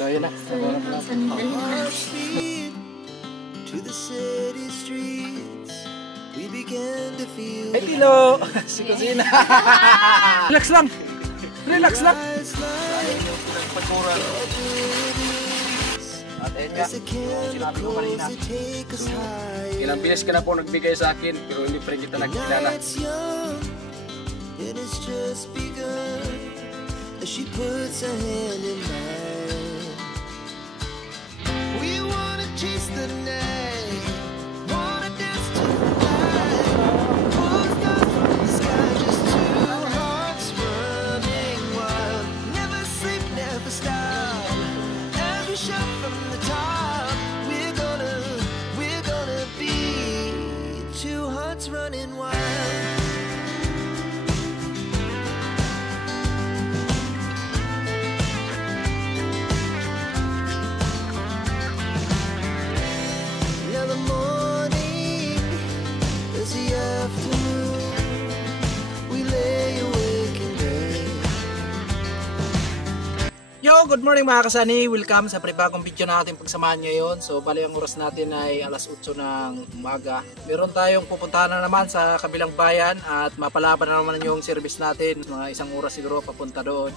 So yun na. Hey Tilo! Si Kusina! Relax lang! Relax lang! Ayun yung pinagpagkuran. At ayun nga, sinabi ko kanina. Ilang bilis ka na po nagbigay sa akin, pero hindi pa rin kita nagkilala. She puts her hand in mine. We wanna chase the night, wanna dance to the light. Pull stars from the sky, just two hearts running wild. Never sleep, never stop. As we shout from the top, we're gonna be two hearts running wild. Yo, good morning mga kasani. Welcome sa panibagong video natin pagsamahan ngayon. So, bali ang oras natin ay alas 8 ng umaga. Meron tayong pupuntahan na naman sa kabilang bayan at mapalaban na naman yung service natin. Mga isang oras siguro papunta doon.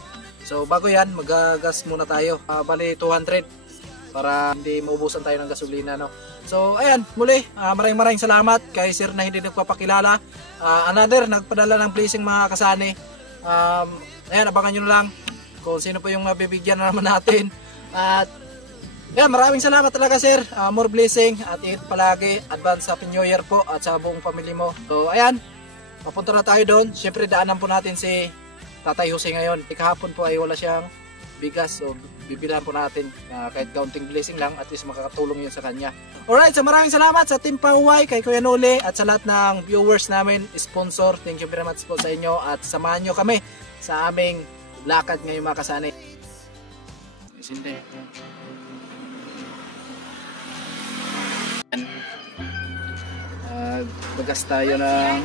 So, bago yan, magagas muna tayo. Bali 200 para hindi maubusan tayo ng gasolina, no? So, ayan, muli, maraming salamat kay sir na hindi nagpapakilala. Another, nagpadala ng blessing mga kasani. Ayan, abangan nyo lang kung sino po yung mabibigyan na naman natin. At yeah, maraming salamat talaga sir. More blessing at ingat palagi. Advance Happy New Year po at sa buong pamilya mo. So ayan, papunta na tayo doon. Siyempre daanan po natin si Tatay Jose ngayon. Kahapon po ay wala siyang bigas. So bibilan po natin kahit kaunting blessing lang. At least makakatulong yun sa kanya. Alright, so maraming salamat sa Team Pahuway, kay Kuya Noli at sa lahat ng viewers namin, sponsor. Thank you very much po sa inyo. At samahan nyo kami sa aming lakad ngayon mga kasani. Sinte. Bagas tayo ng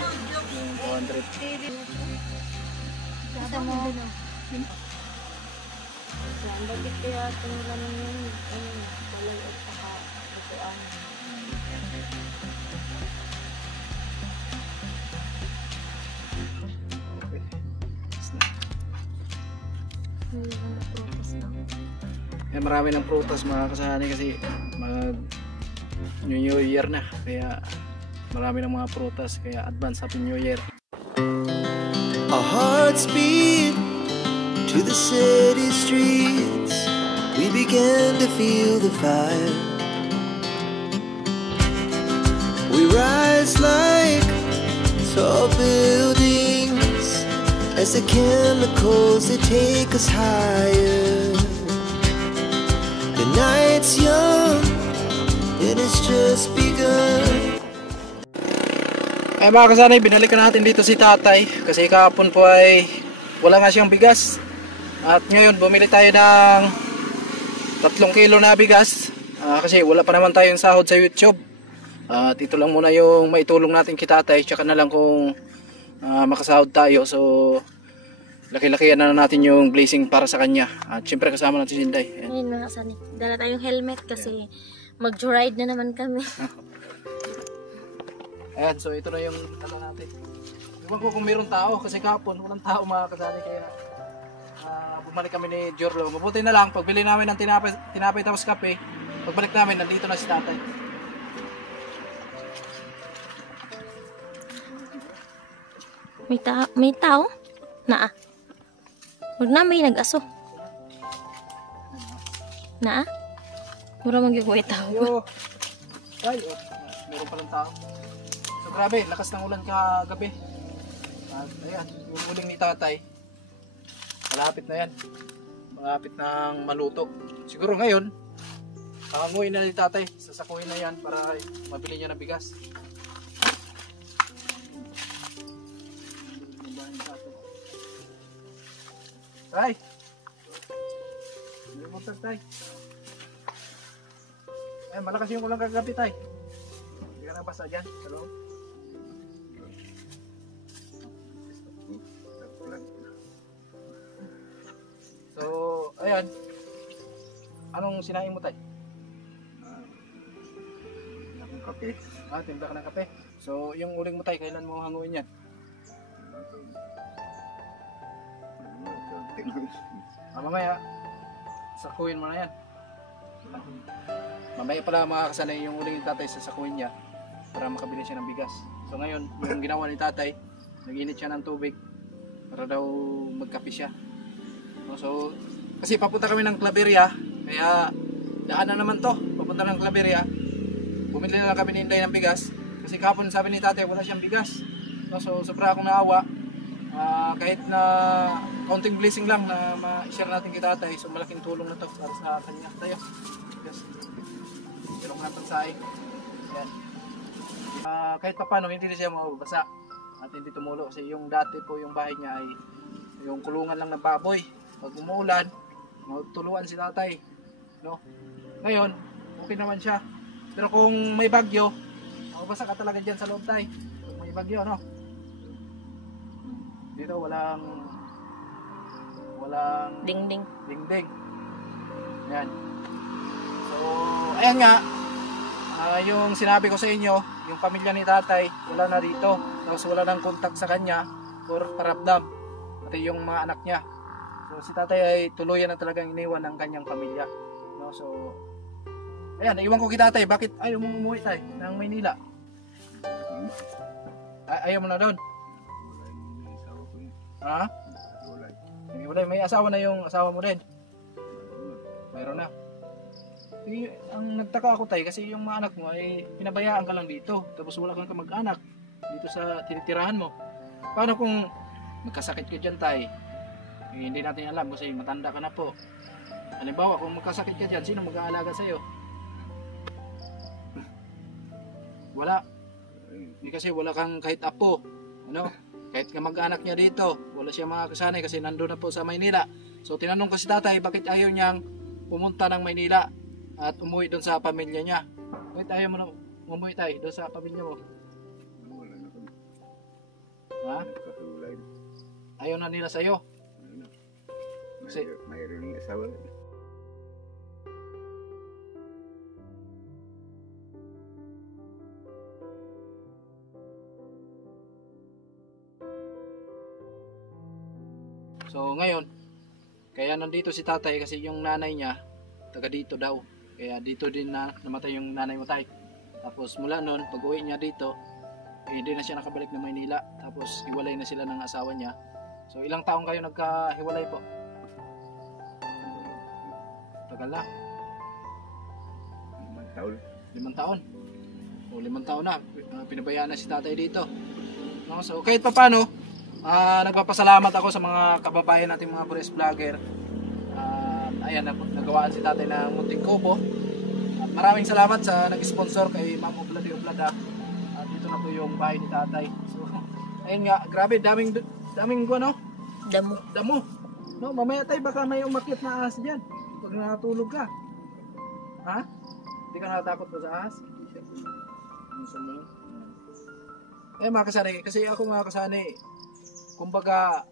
200. Kata mo. Bakit kaya tinilan mo yun? Balay at saka butuan. Eh, marami ng prutas mga kasani kasi mag New Year na, kaya marami ng mga prutas, kaya advance Happy New Year. Our hearts beat to the city streets. We began to feel the fire. We rise like tall buildings as the chemicals they take us higher. The night's young and it's just begun. Ay mga kasanay, binalikan natin dito si tatay kasi kahapon po ay wala nga siyang bigas. At ngayon bumili tayo ng 3 kilo na bigas kasi wala pa naman tayong sahod sa YouTube. At ito lang muna yung maitulong natin kay tatay, tsaka na lang kung makasahod tayo. So laki-lakihan na natin yung blessing para sa kanya. At syempre kasama natin si Inday. Ayun mga kasani, dala tayong helmet kasi mag-joyride na naman kami. Ayan, so ito na yung dala natin. Iwan ko kung mayroong tao kasi kahapon walang tao mga kasani, kaya bumalik kami ni Jorlo. Mabuti na lang, pagbili namin ng tinapay tapos kape, pagbalik namin, nandito na si tatay. May tao? Naa. Huwag na may nag-aso. Naa? Mura mag-iway tao. Yo. Ay, meron palang tao. So grabe, lakas ng ulan kagabi. At ayan, yung uling ni tatay, malapit na yan. Malapit ng maluto. Siguro ngayon, panganguin na ni tatay. Sasakuhin na yan para mabili niya ng bigas. Tay! May motor tay. Ay, malakas yung ulang kagabi tay. Hindi ka nabasa dyan. Hello? So, ayan. Anong sinaing mo tay? Ang kape. Timpla ka ng kape. So, yung uling mo tay, kailan mo hanguin yan? Mamaya, sakuin mo na yan. Mamaya pala makakasanay yung uling ni tatay sa sakuin niya para makabili siya ng bigas. So ngayon, yung ginawa ni tatay, nag-init siya ng tubig para daw magkape siya. So, kasi papunta kami ng Claveria, kaya daanan naman to, papunta ng Claveria. Bumili na lang kami ni Inday ng bigas, kasi kapon sabi ni tatay wala siyang bigas. So sobra akong naawa, kahit na kaunting blessing lang na ma-share natin kay tatay, so malaking tulong na to para sa kanya tayo. Yes. Pero kung natin sa yan. Kahit pa paano hindi na siya mababasa at hindi tumulo kasi yung dati po yung bahay niya ay yung kulungan lang ng baboy. Pag umuulan, matuluan si tatay, no? Ngayon, okay naman siya. Pero kung may bagyo, mababasa ka talaga diyan sa loob tay. Kung may bagyo, no? Dito walang Ding-ding. dingding. Yan. So, ayan nga. Yung sinabi ko sa inyo, yung pamilya ni tatay, wala na dito. Tapos wala nang contact sa kanya for paramdam. Pati yung mga anak niya. So, si tatay ay tuluyan na talagang iniwan ng kanyang pamilya. No? So, ayan, naiwan ko kay tatay. Bakit ayaw mong umuwi tayo ng Maynila? Ayaw mo na doon? Ha? Wala, may asawa na yung asawa mo din. Mayroon na. Ang nagtaka ako tay kasi yung mga anak mo ay pinabayaan ka lang dito. Tapos wala kang kamag-anak dito sa tinitirahan mo. Paano kung magkasakit ka dyan tay? Hindi natin alam kasi matanda ka na po. Halimbawa kung magkasakit ka dyan, sino mag-aalaga sa'yo? Wala. Hindi kasi wala kang kahit apo. Ano? Kahit kamag-anak niya dito, wala siya makakasanay kasi nandun na po sa Maynila. So tinanong ko si tatay bakit ayaw niyang pumunta ng Maynila at umuwi doon sa pamilya niya. Bakit ayaw mo na umuwi tayo doon sa pamilya mo? Wala na kami. Ha? Nagkahulay. Ayaw na nila sa'yo. Mayroon ng asawa. So ngayon, kaya nandito si tatay kasi yung nanay niya, taga dito daw. Kaya dito din na namatay yung nanay mo tay. Tapos mula noon, pag uwi niya dito, hindi na siya nakabalik ng Maynila. Tapos hiwalay na sila ng asawa niya. So ilang taong kayo nagkahiwalay po? Tagal na. 5 taon. 5 taon. O 5 taon na, pinabayaan na si tatay dito. No? So kahit pa paano, nagpapasalamat ako sa mga kababayan nating mga forest vlogger. Ayan, nagawaan si tatay ng munting kubo. At maraming salamat sa nag-sponsor kay Ma'am Obladi Oblada. Dito na po yung bahay ni tatay. So, ayun nga, grabe, daming ano? Damo. No, mamaya tayo baka may umakyat na ahas diyan. Pag natulog ka. Ha? Hindi ka natatakot ba sa ahas? Mga kasani, kasi ako mga kasani, kumbaga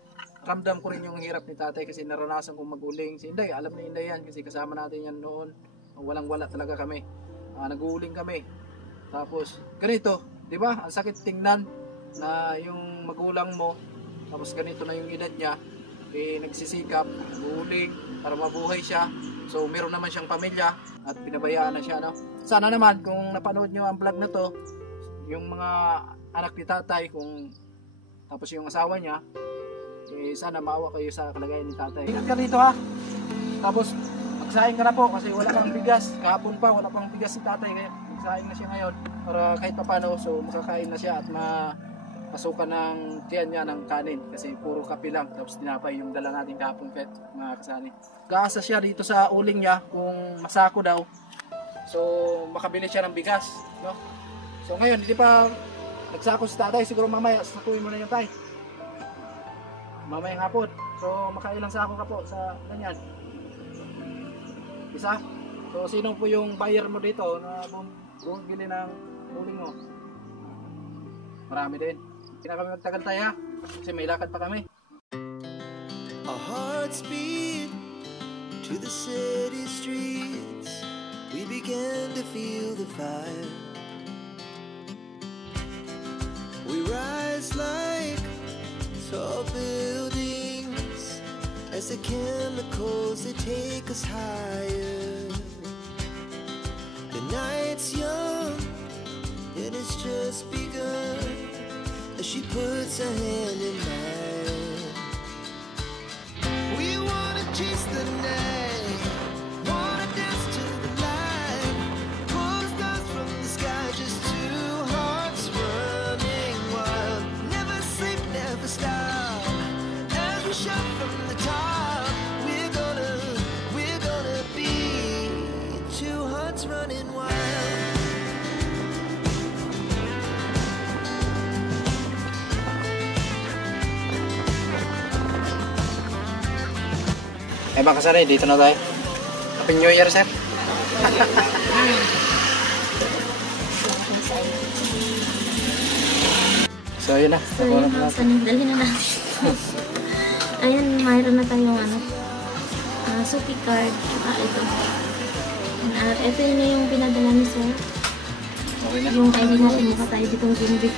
ramdam ko rin yung hirap ni tatay kasi naranasan kong maguling. Si Inday, alam ni Inday yan kasi kasama natin yan noon. Walang wala talaga kami. Naguling kami. Tapos ganito, di ba? Ang sakit tingnan na yung magulang mo, tapos ganito na yung edad niya, nagsisikap, naguling para mabuhay siya. So meron naman siyang pamilya at pinabayaan na siya. No? Sana naman kung napanood nyo ang vlog na to, yung mga anak ni tatay, tapos yung asawa niya, sana maawa kayo sa kalagayan ni tatay. Ingat ka dito ha. Tapos magsaing ka na po kasi wala pang bigas. Kahapon pa wala pang bigas si tatay kaya magsaing na siya ngayon para kahit paano so makakain na siya at mapasukan ng tiyan niya ng kanin kasi puro kape lang tapos tinapay yung dala natin kahapon pet mga kasani. Gaasa siya dito sa uling niya kung masako daw. So makabili siya ng bigas, no? So ngayon hindi pa nagsako si tatay, siguro mamaya sakuin mo na yung tay. Mamayang hapon. So makailang sako ka po sa ganyan? Isa? So sino po yung buyer mo dito na bumili ng uling mo? Marami din. Hindi na kami magtagal tayo ha. Kasi may lakad pa kami. Our hearts beat to the city streets. the fire. We rise like tall buildings as the chemicals they take us higher. The night's young and it's just begun as she puts her hand in mine. We wanna chase the night, wanna dance to the light, pull stars from the sky, just two hearts running wild. Never sleep, never stop, as we shout from the top. We're gonna be two hearts running wild. Eh mga kasanay, dito na tayo. Happy New Year, sir. So yun na. So yun na, dalhin na natin. Ayan, mayroon na tayong Suki card. Ito. At ito yun na yung pinadala ni sir. Yung ID natin, mukha tayo ditong gimbit.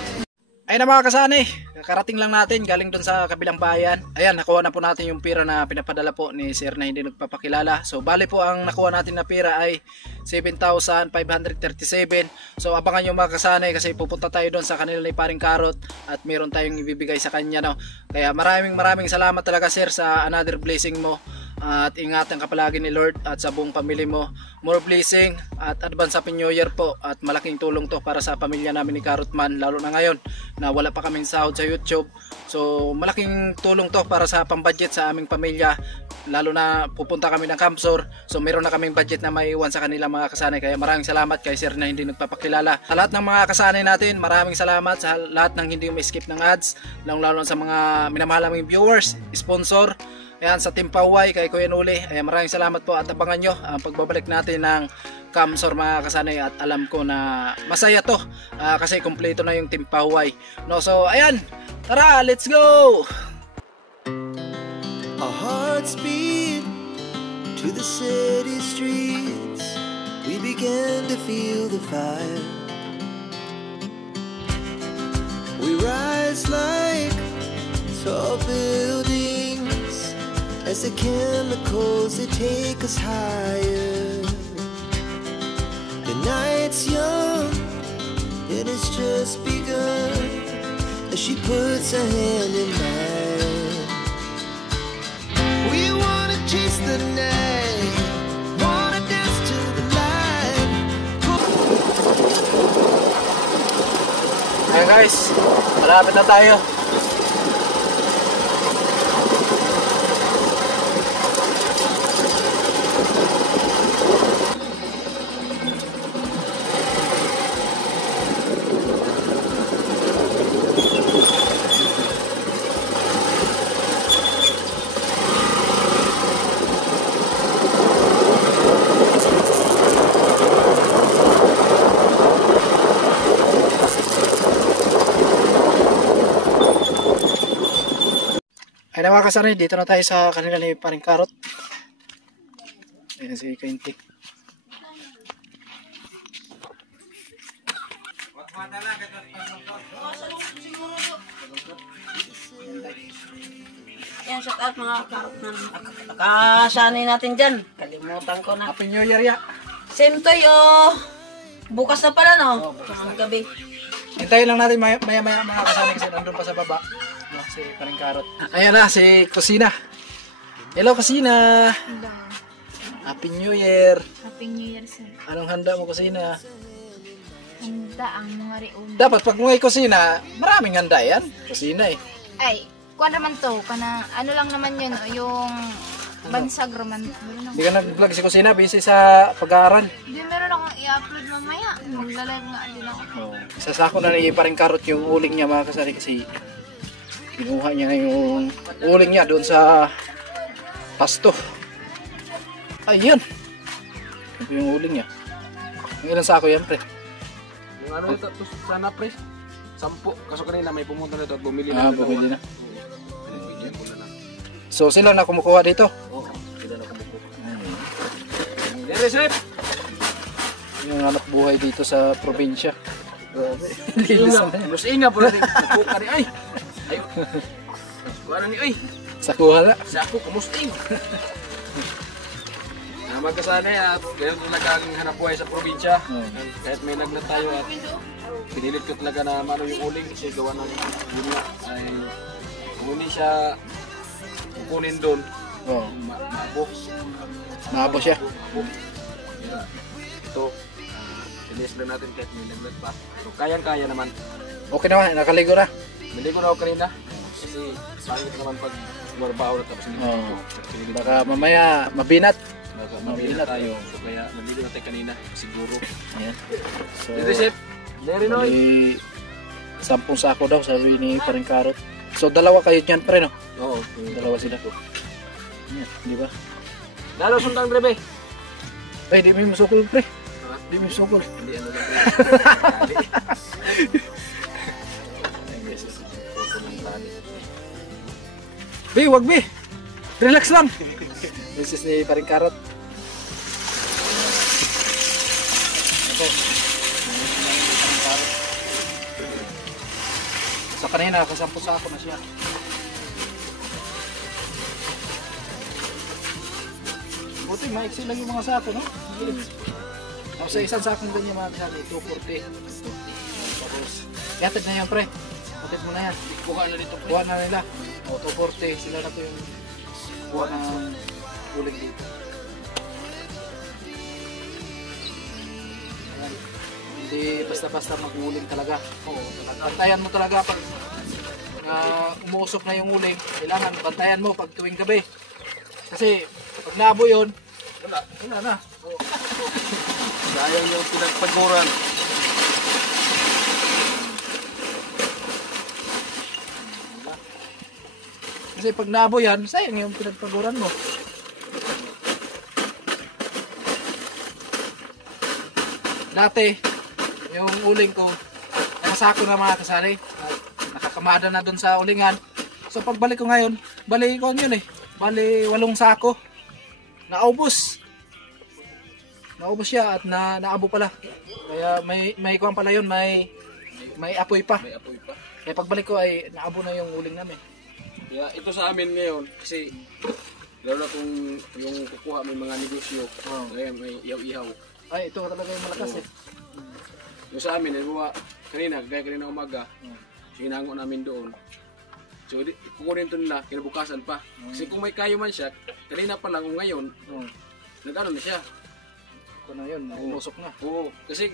Ayun na mga kasanay, karating lang natin galing doon sa kabilang bayan. Ayan, nakuha na po natin yung pira na pinapadala po ni sir na hindi nagpapakilala. So bali po ang nakuha natin na pira ay 7,537. So abangan nyo mga kasanay kasi pupunta tayo doon sa kanila ni Paring Karot at meron tayong ibibigay sa kanya, no? Kaya maraming salamat talaga sir sa another blessing mo. At ingatan ka palagi ni Lord at sa buong pamilya mo. More blessing at advance Happy New Year po. At malaking tulong to para sa pamilya namin ni Karotman, lalo na ngayon na wala pa kaming sahod sa YouTube. So malaking tulong to para sa pambudget sa aming pamilya, lalo na pupunta kami ng Camsor. So meron na kaming budget na maiwan sa kanila mga kasanay. Kaya maraming salamat kay sir na hindi nagpapakilala. Sa lahat ng mga kasanay natin, maraming salamat sa lahat ng hindi ma-skip ng ads, lalo sa mga minamahal naming viewers, sponsor. Ayan, sa Team Paway, kay Kuya Nuli, ayan, maraming salamat po at abangan nyo ang pagbabalik natin ng Camsor mga kasanay. At alam ko na masaya to kasi kumpleto na yung Team Paway, no? So ayan, tara, let's go! Our hearts beat to the city streets. We began to feel the fire. We rise like tall buildings as the chemicals they take us higher. The night's young and it's just begun as she puts her hand in mine. We wanna chase the night, wanna dance to the light. Ayan guys, malapit na tayo. Ay na mga kasanay, dito na tayo sa kanila ni Paring Karot. Ayan si Kainti. Yan, shout out mga karot na nakasanay natin dyan. Kalimutan ko na. Happy New Year ya! Same to yo. Bukas na pala, no? Ang gabi. Hintayin lang natin maya mga kasanay kasi nandun pa sa baba, no, si Paring Karot. Ayan na, si Kusina. Hello Kusina! Happy New Year! Happy New Year, sir. Anong handa mo Kusina? Handa ang mga reuna. Dapat pag may kusina, maraming handa yan. Kusina eh. Ay, kuwan naman to. Ano lang naman yun, yung bansag roman. Hindi ka nag-vlog si Kusina, busy sa pag-aaral. Hindi, meron akong i-upload mamaya. Maglalag nga din ako. Oh, sasako na ni Paring Karot yung uling niya mga kasari kasi kinuha niya yung uling niya doon sa pasto. Ayun. Ito yung uling niya. Yung ilang sako yan pre? Yung ano ito, sana pre, 10. Kaso kanina may pumunta na ito at bumili na. Bumili na. So sila na kumukuha dito? Oo, sila na kumukuha. Dere, sir! yung hanap buhay dito sa probinsya. Grabe. Inga, mas inga po natin. Kuka ni ay. Ayo. Kuha ni ay. Sa kuhala. Sa ako kamusting. Magkasanay at ganyan talaga ang hanap buhay sa probinsya. Kahit may lagnat tayo at pinilit ko talaga na mano yung uling kasi gawa ng yun nga ay kung hindi siya kukunin doon, Oh. maabok. Maabo siya. Kaya ito, ilis lang natin kahit may lagnat pa. So kayang-kaya naman. Okay naman, nakaligo na. Naligo na ako kanina kasi pangit naman pag marbaho na tapos hindi Oo. ko. Baka mamaya mabinat. Baka mabila tayo. So kaya naligo natin kanina siguro. Ayan. So, Dito chef, there no. bali, 10 sako daw sabi ni Paring Karot. So dalawa kayo dyan pre no? Oo. Dalawa sila. Ayan, di ba? Lalo sundang brebe. Ay, di mo sukol pre. Di mo sukol. Hindi ano lang. Bi, wag bi. Relax lang. This is ni Paring Karot. Ito. Sa kanina, kasampu sa ako na siya. Buti, maiksi lang yung mga sako, no? Sa isang sakong ganyan mga sabi, 240. Tapos, yatid na yan, pre. Yatid mo na yan. Kuha na dito. Kuha na nila. O, 240. Sila na to yung kuha ng uling dito. Ayan. Hindi basta-basta mag-uling talaga. Oo, talaga. Bantayan mo talaga pag umuusok na yung uling. Kailangan bantayan mo pag tuwing gabi. Kasi pag naabo yun, wala na. Sayang yung pinagpaguran. Kasi pag naabo yan, sayang yung pinagpaguran mo. Dati, yung uling ko, nakasako na mga kasali. Nakakamada na doon sa ulingan. So pagbalik ko ngayon, bali ko yun eh. Bali 8 sako. Naubos. Naubos siya at naabo pala. Kaya may kuwan pala yun, may apoy pa. May apoy pa. Kaya pagbalik ko ay naabo na yung uling namin. Kaya ito sa amin ngayon kasi lalo na kung yung kukuha may mga negosyo. Ngayon may ihaw-ihaw. Ay, ito talaga yung malakas eh. Yung sa amin, halimbawa, gaya kanina umaga, so hinango namin doon. So kukunin ito nila, kinabukasan pa. Kasi kung may kayo man siya, kanina pa lang o ngayon, nag-ano na siya. Kung na yun, umusok na. Oo, kasi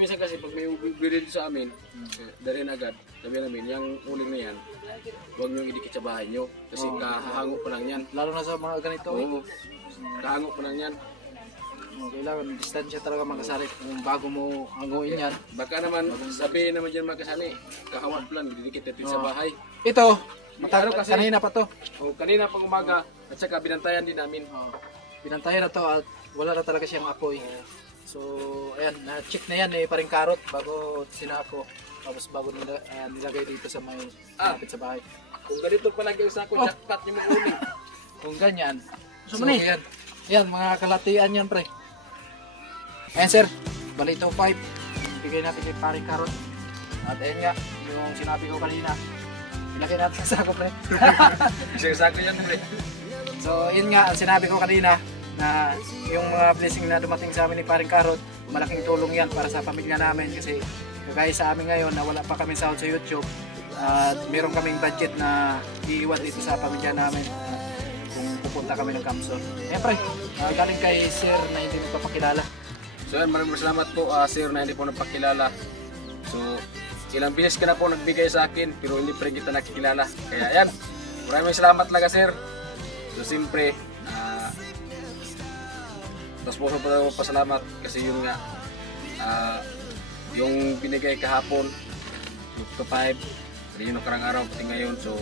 minsan kasi pag may bili dito sa amin, darin agad, sabi namin, yung uling na yan, huwag nyo idikit sa bahay nyo. Kasi kahango pa lang yan. Lalo na sa mga ganito eh. Oo, kahango pa lang yan. Kailangan distansya talaga makasali kung bago mo hanguin yan. Baka naman, sabi naman dyan magkasali, kahawat lang, didikit natin sa bahay. Ito, Ano kasi- kanina pa to. O, kanina pang umaga, at saka binantayan din namin. Pinantayan na to at wala na talaga siyang apoy. So, ayan, na-check na yan eh, Paring Karot bago sinako. Tapos bago nilagay dito sa may kapit sa bahay. Kung ganito palagi ang sako, jackpot yung mga uling. Kung ganyan, so Saan man eh? yan. Yan, mga kalatian yan, pre. Ayan, sir. Bali ito 5. Bigay natin kay Paring Karot. At ayan nga, yung sinabi ko kanina. Ilagay natin sa sako, pre. Isang sako yan, pre. So, yun nga, ang sinabi ko kanina na yung mga blessing na dumating sa amin ni Paring Karot, malaking tulong yan para sa pamilya namin kasi kagaya sa amin ngayon na wala pa kami sahod sa YouTube at meron kaming budget na iiwan dito sa pamilya namin kung pupunta kami ng Kamsor. Siyempre, galing kay Sir na hindi mo papakilala. So yan, maraming salamat po sir na hindi po napakilala. So ilang bilis ka na po nagbigay sa akin pero hindi pa rin kita nakikilala. Kaya yan, maraming salamat talaga sir. So siyempre, tapos po sa pasalamat kasi yun nga, yung binigay kahapon, to 5, yung nakarang araw pati ngayon. So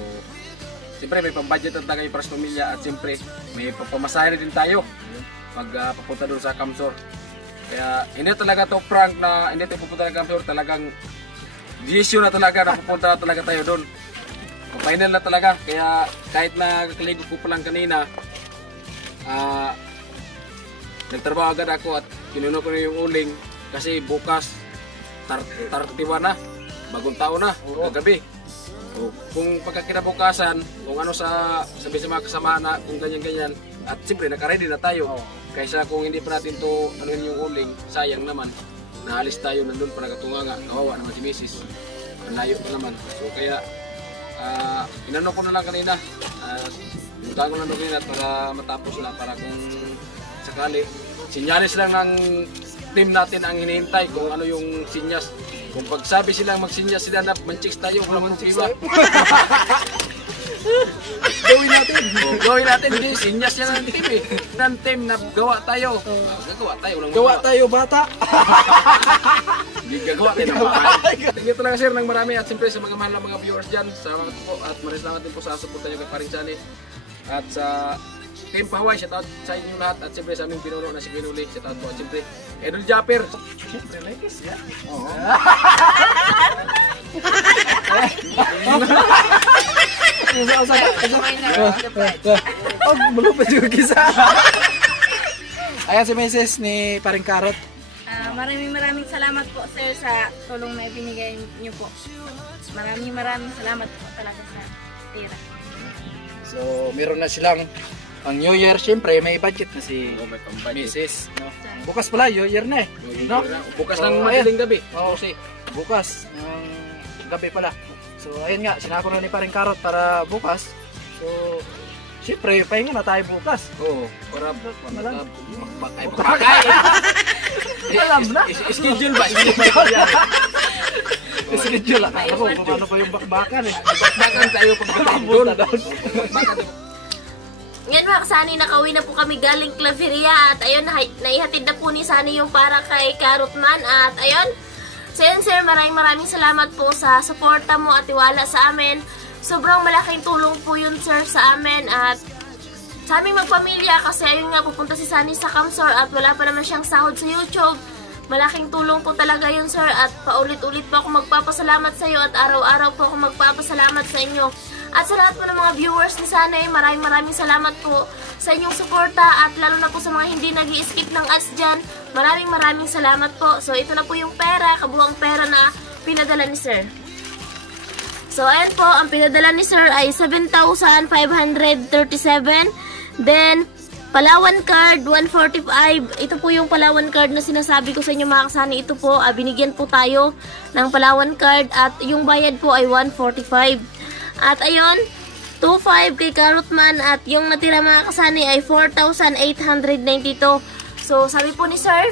siyempre may pambudget na tayo para sa pamilya at siyempre may pamasahe din tayo pag papunta doon sa Kamsor. Kaya hindi talaga to prank na hindi tayo pupunta ng Kamsor, talagang issue na talaga na pupunta na talaga tayo doon. Final na talaga, kaya kahit na kakaligo ko pa lang kanina, nagtrabaho agad ako at kinuno ko na yung uling kasi bukas 31 na, bagong taon na, kagabi. O, kung pagkakinabukasan, kung ano sabi sa mga kasama na kung ganyan-ganyan, at siyempre nakaready na tayo. Kaysa kung hindi pa natin to ano yung uling, sayang naman. Naalis tayo, nandun pa nagatunga, kawawa naman si Mrs. Layo na naman. So kaya, inano ko na lang kanina. Punta ko na lang kanina para matapos na, para kung sakali. Sinyalis lang ng team natin ang hinihintay kung ano yung sinyas. Kung pagsabi silang magsinyas sila na manchicks tayo, wala manchicks ba? Gawin natin. Gawin natin. Hindi, sinyas yan ng team eh. Ng team na gawa tayo. Gagawa tayo. Gawa tayo, bata. Hindi gagawa tayo ng mga. Thank you talaga sir ng marami at siyempre sa mga mahal na mga viewers dyan. Salamat po at maraming salamat din po sa suporta nyo kay Paring Sunny. At sa Team Pahuay, shoutout sa inyo lahat at siyempre sa aming pinuno na si Pinuli, shoutout po at siyempre Edul Japper. Siyempre, ladies, yeah. Oo. Oh, malupit yung kisa. Ayan si Mrs. ni Paring Karot. Maraming salamat po sir sa tulong na ibinigay niyo po. Maraming salamat po talaga sa tira. So, meron na silang ang New Year, syempre may budget na si May pambudget. Mrs. No? Bukas pala, New Year na eh. No? Bukas So, ng ayan. madaling gabi. Oo, bukas ng gabi pala. So, ayun nga, sinako na ni Paring Karot para bukas. So, syempre, pahinga na tayo bukas. Oo, para Malang. pakay. Alam na. Schedule ba? Schedule yan. Schedule lang. Ako, kung ano pa yung bakbakan eh. Bakbakan tayo pagkatapon. Bakbakan. Yan mga kasani, nakauwi na po kami galing Claveria at ayun, naihatid na po ni Sunny yung para kay Carrotman at ayun. So yun sir, maraming salamat po sa suporta mo at tiwala sa amin. Sobrang malaking tulong po yun sir sa amin at sa aming magpamilya kasi ayun nga pupunta si Sunny sa Camsor at wala pa naman siyang sahod sa YouTube. Malaking tulong po talaga yun sir at paulit-ulit po ako magpapasalamat sa iyo at araw-araw po ako magpapasalamat sa inyo. At sa lahat po ng mga viewers ni Sunny, maraming salamat po sa inyong suporta at lalo na po sa mga hindi nag-i-skip ng ads dyan. Maraming salamat po. So ito na po yung pera, kabuhang pera na pinadala ni sir. So ayan po, ang pinadala ni sir ay 7,537. Then, Palawan card, 145. Ito po yung Palawan card na sinasabi ko sa inyo mga kasani. Ito po, binigyan po tayo ng Palawan card at yung bayad po ay 145. At ayun, 2,500 kay Carrotman at yung natira mga kasani ay 4,892. So, sabi po ni Sir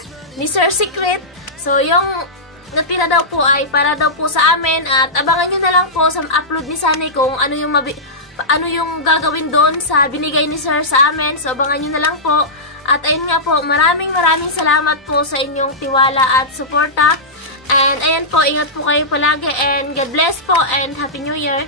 Secret, so yung natira daw po ay para daw po sa amin at abangan nyo na lang po sa upload ni Sunny kung ano yung gagawin doon sa binigay ni Sir sa amin. So, abangan nyo na lang po. At ayun nga po, maraming salamat po sa inyong tiwala at suporta. And ayan po, ingat po kayo palagi and God bless po and Happy New Year!